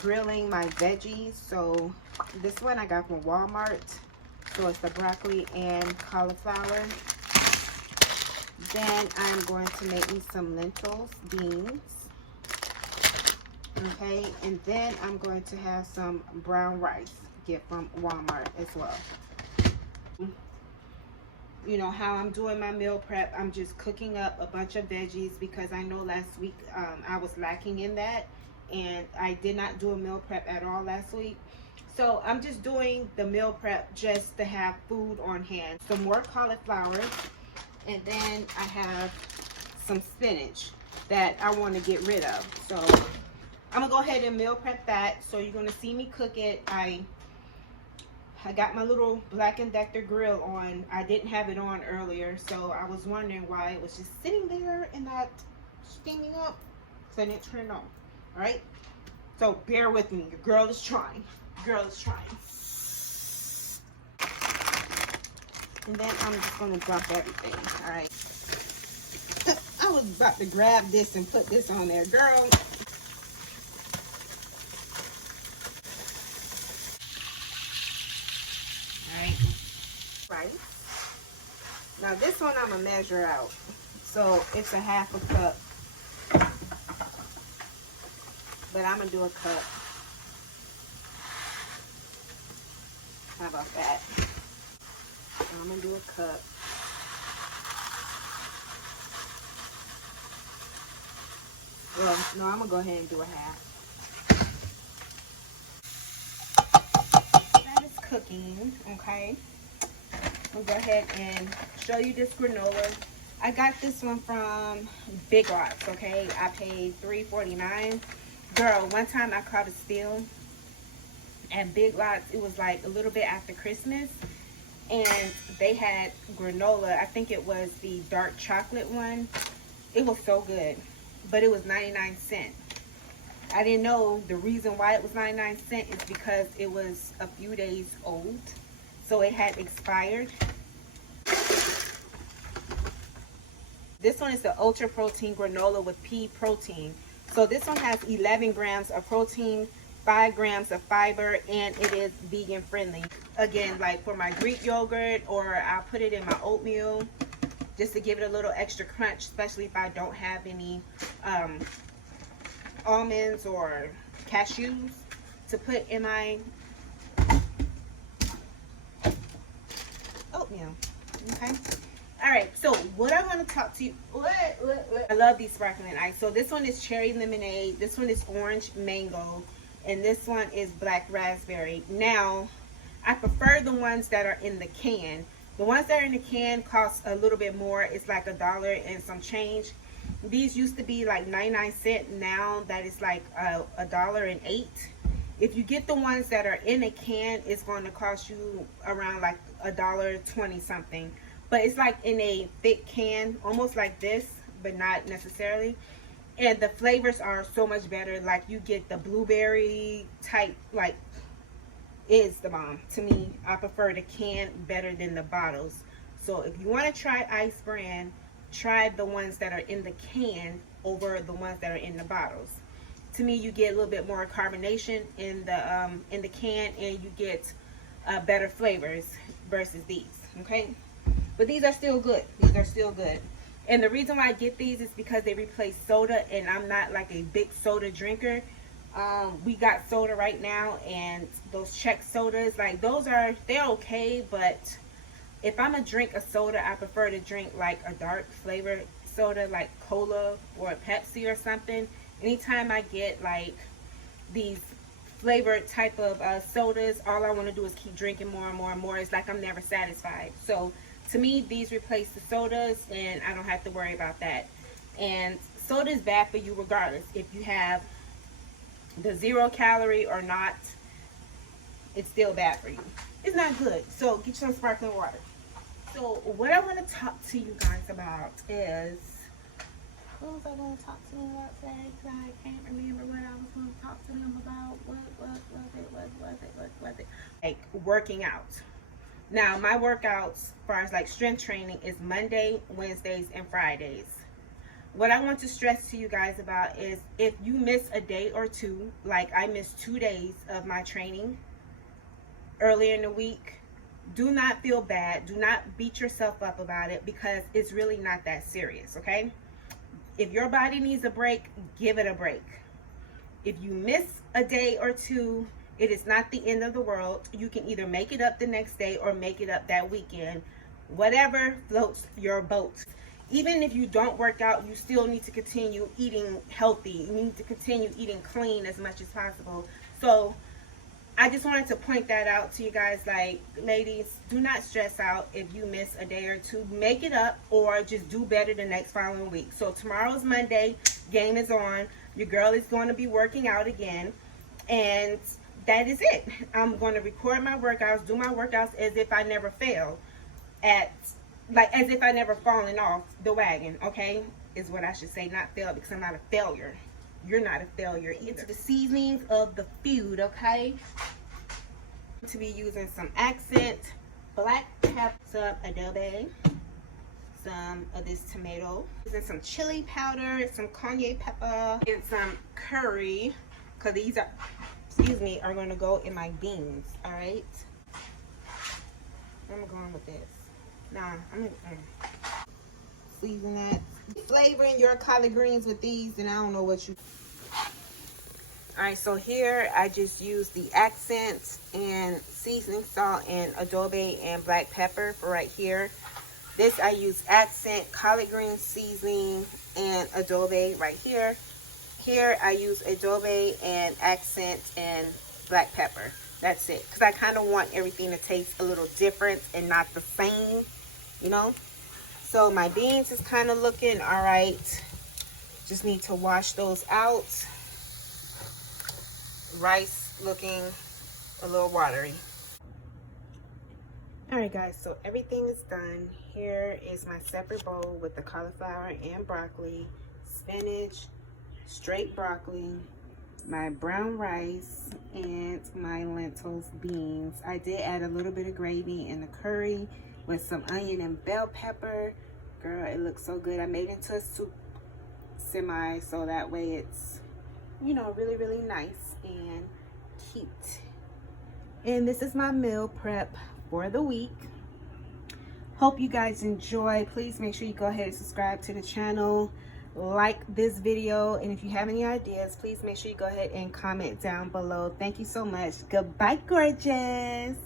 grilling my veggies. So this one I got from Walmart. So it's the broccoli and cauliflower. Then I'm going to make me some lentils, beans. Okay, and then I'm going to have some brown rice, get from Walmart as well. You know how I'm doing my meal prep. I'm just cooking up a bunch of veggies because I know last week I was lacking in that, and I did not do a meal prep at all last week. So I'm just doing the meal prep just to have food on hand. Some more cauliflower, and then I have some spinach that I want to get rid of. So I'm gonna go ahead and meal prep that. So you're gonna see me cook it. I got my little Black & Decker grill on. I didn't have it on earlier, so I was wondering why it was just sitting there and not steaming up. So I didn't turn it on. All right. So bear with me. Your girl is trying. Your girl is trying. And then I'm just gonna dump everything. All right. I was about to grab this and put this on there, girl. Rice. Now this one I'm gonna measure out, so it's a half a cup, but I'm gonna do a cup. How about that? I'm gonna do a cup. Well, no, I'm gonna go ahead and do a half. That is cooking, okay? I'll go ahead and show you this granola. I got this one from Big Lots, okay? I paid $3.49. Girl, one time I caught a steal at Big Lots. It was like a little bit after Christmas, and they had granola. I think it was the dark chocolate one. It was so good, but it was 99 cents. I didn't know the reason why it was 99 cents is because it was a few days old. So it had expired. This one is the Ultra Protein Granola with pea protein. So this one has 11 grams of protein, 5 grams of fiber, and it is vegan friendly. Again, like for my Greek yogurt, or I'll put it in my oatmeal just to give it a little extra crunch, especially if I don't have any almonds or cashews to put in my oatmeal. Okay. All right. So what I want to talk to you. I love these sparkling ice. So this one is cherry lemonade. This one is orange mango, and this one is black raspberry. Now, I prefer the ones that are in the can. The ones that are in the can cost a little bit more. It's like $1 and some change. These used to be like 99 cents. Now that is like $1.08. If you get the ones that are in a can, it's going to cost you around like $1.20 something. But it's like in a thick can, almost like this, but not necessarily. And the flavors are so much better. Like you get the blueberry type, like is the bomb. To me, I prefer the can better than the bottles. So if you want to try Ice brand, try the ones that are in the can over the ones that are in the bottles. To me, you get a little bit more carbonation in the can, and you get better flavors versus these. Okay, but these are still good. These are still good. And the reason why I get these is because they replace soda, and I'm not like a big soda drinker. We got soda right now, and those Czech sodas, like they're okay, but if I'm gonna drink a soda, I prefer to drink like a dark flavored soda, like cola or a Pepsi or something. Anytime I get like these flavored type of sodas, all I want to do is keep drinking more and more and more. It's like I'm never satisfied. So to me, these replace the sodas, and I don't have to worry about that. And soda is bad for you regardless. If you have the 0 calorie or not, it's still bad for you. It's not good. So get you some sparkling water. So what I want to talk to you guys about is, what was I going to talk to them about today? Because I can't remember what I was going to talk to them about. What was it? Like working out. Now, my workouts, as far as like strength training, is Monday, Wednesdays, and Fridays. What I want to stress to you guys about is if you miss a day or two, like I missed 2 days of my training earlier in the week, do not feel bad. Do not beat yourself up about it, because it's really not that serious, okay? If your body needs a break, give it a break. If you miss a day or two, it is not the end of the world. You can either make it up the next day or make it up that weekend. Whatever floats your boat. Even if you don't work out, you still need to continue eating healthy. You need to continue eating clean as much as possible. So I just wanted to point that out to you guys. Like, ladies, do not stress out if you miss a day or two. Make it up, or just do better the next following week. So tomorrow's Monday, game is on. Your girl is going to be working out again, and that is it. I'm going to record my workouts, do my workouts as if I never failed, as if I never fallen off the wagon, okay? Is what I should say, not fail, because I'm not a failure. You're not a failure either. Into the seasonings of the food, okay? To be using some accent black pepper, some adobe, some of this tomato, using some chili powder, some cayenne pepper, and some curry, because these are, are going to go in my beans. All right, I'm going with this. Nah, I'm gonna season that. Flavoring your collard greens with these, and I don't know what you. All right, so here I just used the accent and seasoning salt and adobe and black pepper for right here. This I use accent, collard green seasoning, and adobe right here. Here I use adobe and accent and black pepper. That's it, because I kind of want everything to taste a little different and not the same, you know. So my beans is kind of looking all right. Just need to wash those out. Rice looking a little watery. All right, guys, so everything is done. Here is my separate bowl with the cauliflower and broccoli, spinach, straight broccoli, my brown rice, and my lentils, beans. I did add a little bit of gravy in the curry with some onion and bell pepper. Girl, it looks so good. I made it into a soup semi, so that way it's, you know, really, really nice and cute. And this is my meal prep for the week. Hope you guys enjoy. Please make sure you go ahead and subscribe to the channel, like this video, and if you have any ideas, please make sure you go ahead and comment down below. Thank you so much. Goodbye, gorgeous.